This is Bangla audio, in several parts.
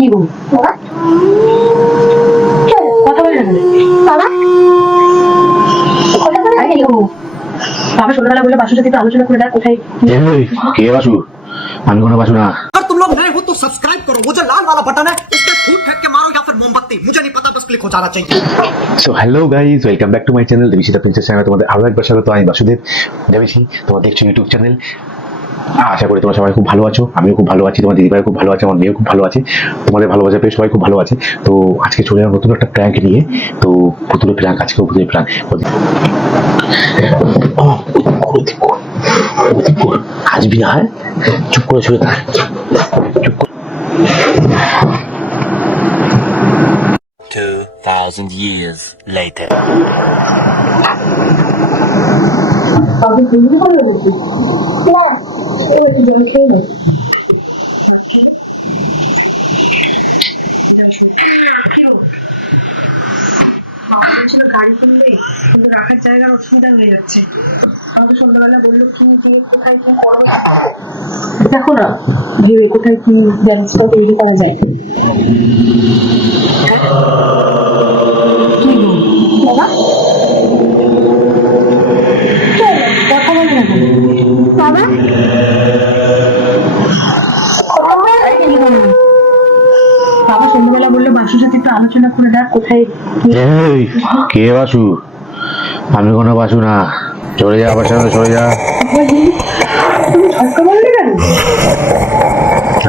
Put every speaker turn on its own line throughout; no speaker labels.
কি গো
বাবা
কথা বলে না কেন?
বাবা কথা বলে
আরে কি গো বাবা সন্ধ্যাবেলা বললে বাসুর সাথে একটু আলোচনা করে দেখ কোথায়
এই, কে বাসু আমি কোনো বাসু না
अगर तुम लोग नए हो तो सब्सक्राइब करो वो जो लाल वाला बटन है उस पर फूट फेंक के मारो या फिर मोमबत्ती मुझे नहीं पता बस क्लिक हो जाना चाहिए
so hello guys welcome back to my channel Debishita princess channel তোমাদের আরও একবার স্বাগত আমি বাসুদেব দেবেছি তোমরা দেখছো ইউটিউব চ্যানেল আশা করি তোমরা সবাই খুব ভালো আছো আমিও খুব ভালো আছি তোমার দিদিভাই খুব ভালো আছে আমার মেয়েও খুব ভালো আছে তোমাদের ভালোবাসা পেয়ে সবাই খুব ভালো আছে। তো আজকে চলে এলাম নতুন একটা প্র্যাঙ্ক নিয়ে তো পুতুলের প্র্যাঙ্ক আজকেও পুতুলের প্র্যাঙ্ক আসবি না হ্যাঁ? চুপ করে শুয়ে থাক। চুপ করে
2,000 years later.
কি গিয়ে কোথায় কি করব দেখো না ভেবে কোথায় কি ব্যবস্থা তৈরি করা যায় কথা বলে না কেন?
বাবা কথা বলে না
কি বলো? বাবা সন্ধ্যাবেলা বলল বাসুর সাথে একটু আলোচনা করে দেখ কোথায়
এই কে বাসু আমি কোনো বাসু না। চলে যা আমার সামনে চলে যা।
তুমি ঝটকা বললে কেন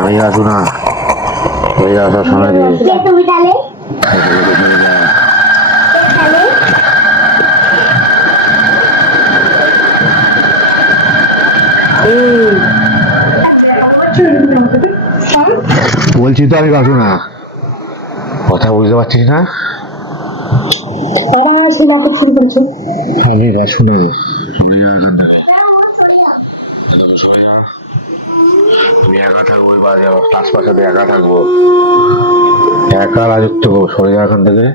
আমি বাসু না। চলে যা সব সামনে দিয়ে
তুমি তাহলে
বলছি তো আমি বাসু না। বুঝতে পারছিস না?
শোনা করছে
আমি একা থাকব এবার আশপাশে একা থাকব। একা রাজত্ব করব সরে এখান থেকে।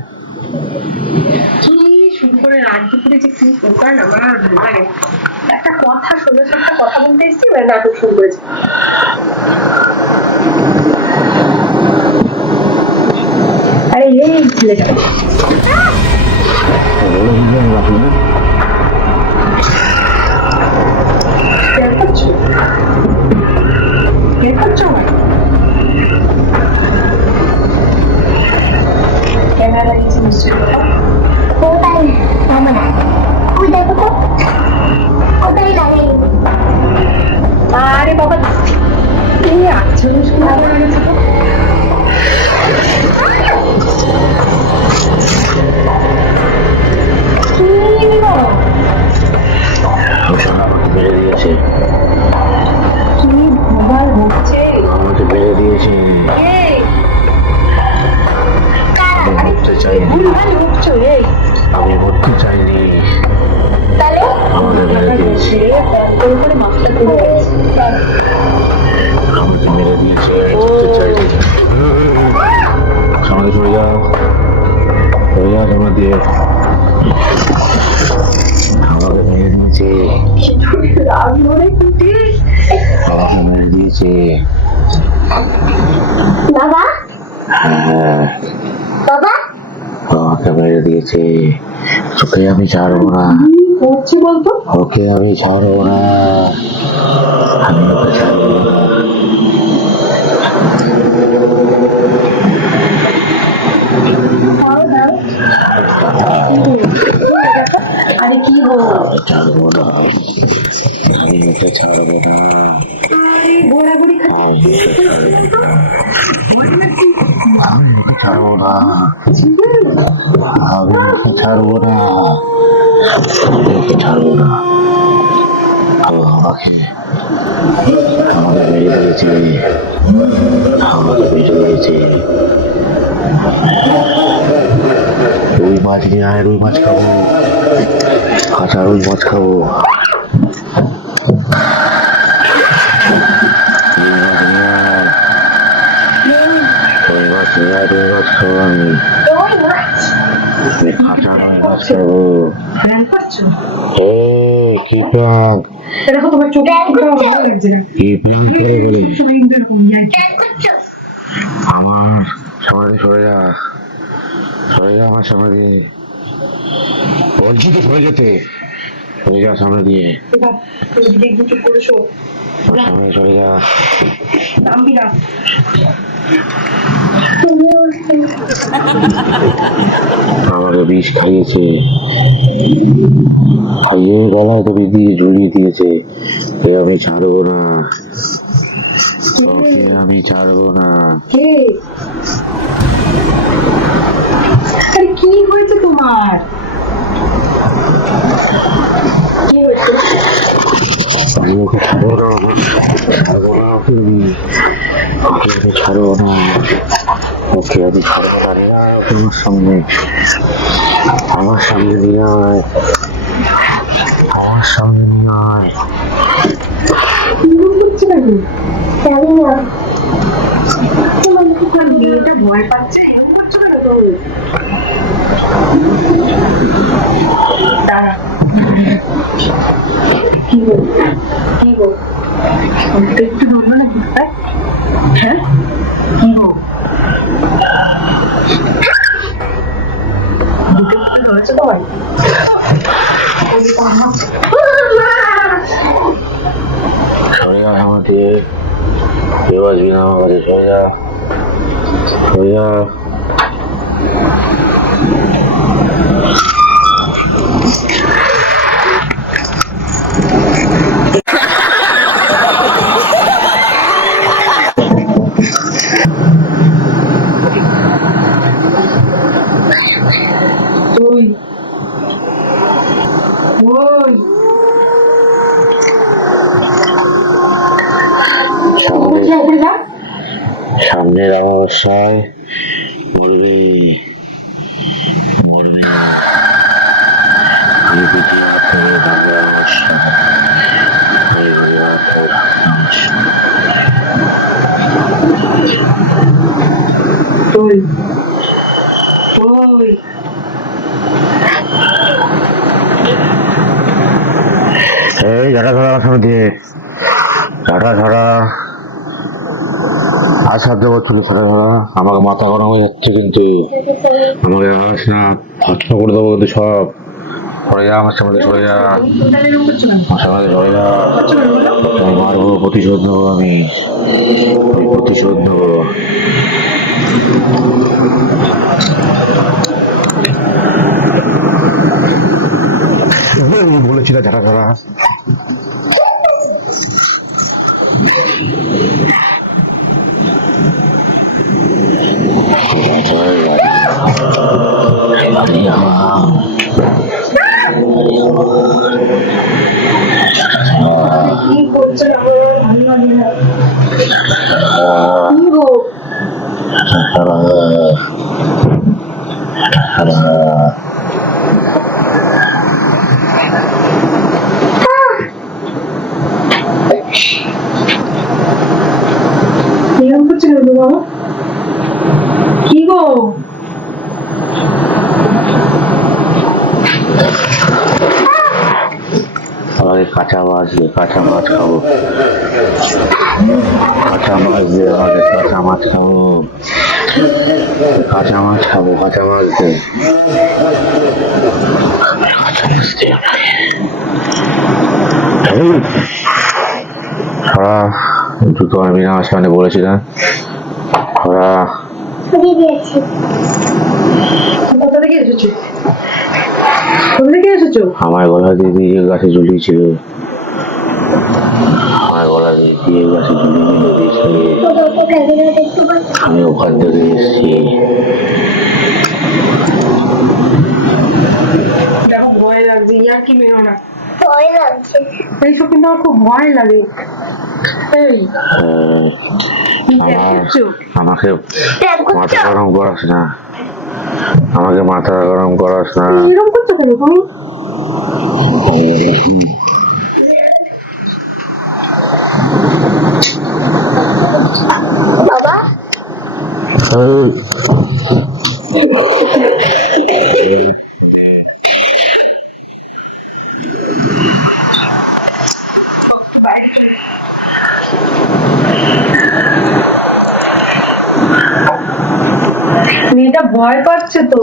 একটা কথা সুন্দর একটা কথা বলতে এসছি নাটক শুরু করেছে আরে এই ছেলেটা বের করছ বের
দিয়ে। আমাকে মেরে দিয়েছে। আমাকে মেরে দিয়েছে।
বাবা?
হ্যাঁ।
বাবা?
আমাকে মেরে দিয়েছে। আমি ছাড়বো না। ওকে আমি ছাড়বো না। আমি ওকে ছাড়বো না
আরে কি গো
আমি ছাড়বো না। আমি ওকে ছাড়বো না। আমি ওকে ছাড়বো না। আমি ওকে ছাড়বো না। আমি ওকে ছাড়বো না। আমি ওকে ছাড়বো রুই মাছ নিয়ে আয় রুই মাছ খাব। কাঁচা রুই মাছ খাব।
প্ল্যান দেখো তোমার চোখে? ভালো লাগছে না
কি করে বলি আমার সামনে দিয়ে সরে যা। আমার সামনে দিয়ে। বলছি তো যেতে। সরে যা সামনে দিয়ে। সামনে সরে যা
নামবি না
আমাকে বিষ খাইয়েছে। খাইয়ে গলায় বিষ দিয়ে ঝুলিয়ে দিয়েছে। এ আমি ছাড়বো না। আমি ছাড়বো না।
হয়েছে তোমার কি হয়েছে
আমি ওকে ছাড়বো না আমার সামনে আমার নিয়ে আমার
ভয় পাচ্ছে এরকম করছ কেন তুমি দাঁড়া কি গো কি গো আমাকে একটু ধরবে না দিকটা হ্যাঁ কি গো দুটো একটু ধরেছে তোমায় ওরে বাবা।
সরে যা আমার দিয়ে কেউ আসবি না আমার কাছে সরে যা সরে যা
ওই ওই
সামনে সামনের অমাবস্যায় মরবে মরবে না আমি দ্বিতীয় হাত ধরে ভাঙবে অমাবস্যা আমি দ্বিতীয় এই ঝাড়া ধরা দিয়ে। ঝাড়া ধরা আর সাহায্য করছিল ঝাড়া ধরা আমাকে মাথা গরম হয়ে যাচ্ছে কিন্তু আমাকে আস না ফচকা করে দেবো কিন্তু সব। সরে যা, আমার সামনে সরে যা।
করছ
আমার সামনে সরে যা।
করছ?
আমি মারবো, প্রতিশোধ নেব আমি। প্রতিশোধ নেব বলেছিল ঝাড়া ধরা
কি করছ না গো? ভালো লাগে না। কি গো? গো বাবা? কি গো?
কাঁচা মাছ দিয়ে কাঁচা মাছ খাব। কাঁচা মাছ দিয়ে আমাকে কাঁচা মাছ খাব। কাঁচা মাছ খাব, কাঁচা মাছ দিয়ে। কাঁচা মাছ দিয়ে দুটো আমি না সামনে বলেছিলাম ওরা
কোথা থেকে এসেছ? কোথা থেকে এসেছ?
আমার গলা দিয়ে দিয়ে গাছে ঝুলিয়েছিল আমার গলা দিয়ে দিয়ে গাছে ঝুলিয়ে আমি ওখান থেকে এসেছি।
দেখো ভয় লাগছে। ইয়ার কি মেরো না।
ভয় লাগছে।
এইসব কিন্তু আমার খুব ভয় লাগে। এই।
আমাকে মাথা গরম করাস না। আমাকে মাথা গরম করাস না।
এরকম করছ কেন তুমি?
বাবা।
মেয়েটা ভয় পাচ্ছে তো।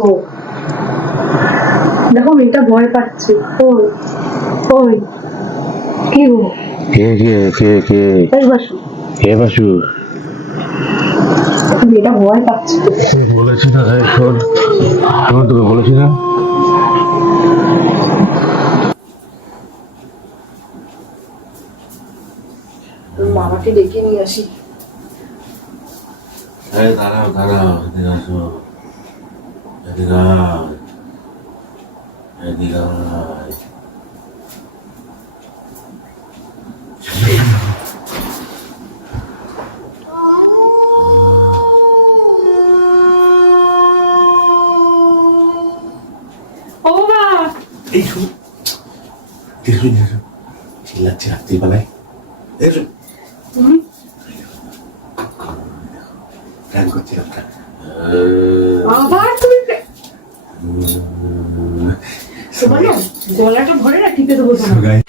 দেখো মেয়েটা ভয় পাচ্ছে। ওই ওই। কি গো?
কে কে কে কে?
বাসু।
কে বাসু?
মেয়েটা ভয় পাচ্ছে।
বলেছি না এখন? আমি তোকে বলেছি না?
মামাকে ডেকে নিয়ে আসি।
এই দাঁড়াও দাঁড়াও এদিকে আসো এদিকে আয়। এদিকে আয়।
ও বাবা
এই শুন দেখুন দেখুন চিল্লাচ্ছে রাত্রিবেলায় দেখুন প্ল্যান করছিলাম প্ল্যান
আবার তুমি তোমার গলাটা ভরে না টিপে দেবো তোমার